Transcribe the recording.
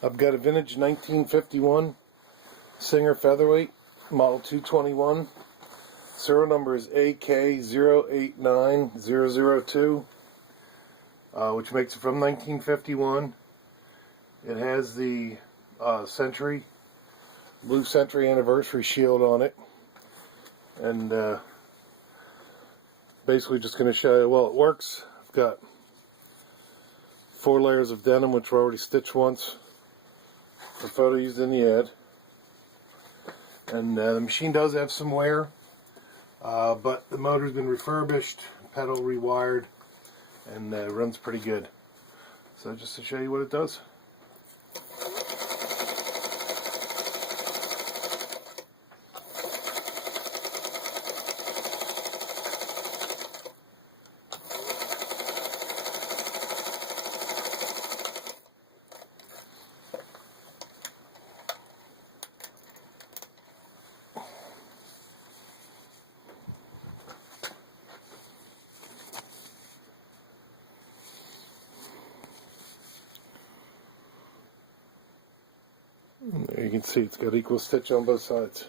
I've got a vintage 1951 Singer Featherweight, model 221. Serial number is AK098002, which makes it from 1951. It has the Blue Century Anniversary Shield on it. And basically just going to show you, well, it works. I've got 4 layers of denim, which were already stitched once. The photo used in the ad. And the machine does have some wear, but the motor's been refurbished, pedal rewired, and runs pretty good. So just to show you what it does. There you can see it's got equal stitch on both sides.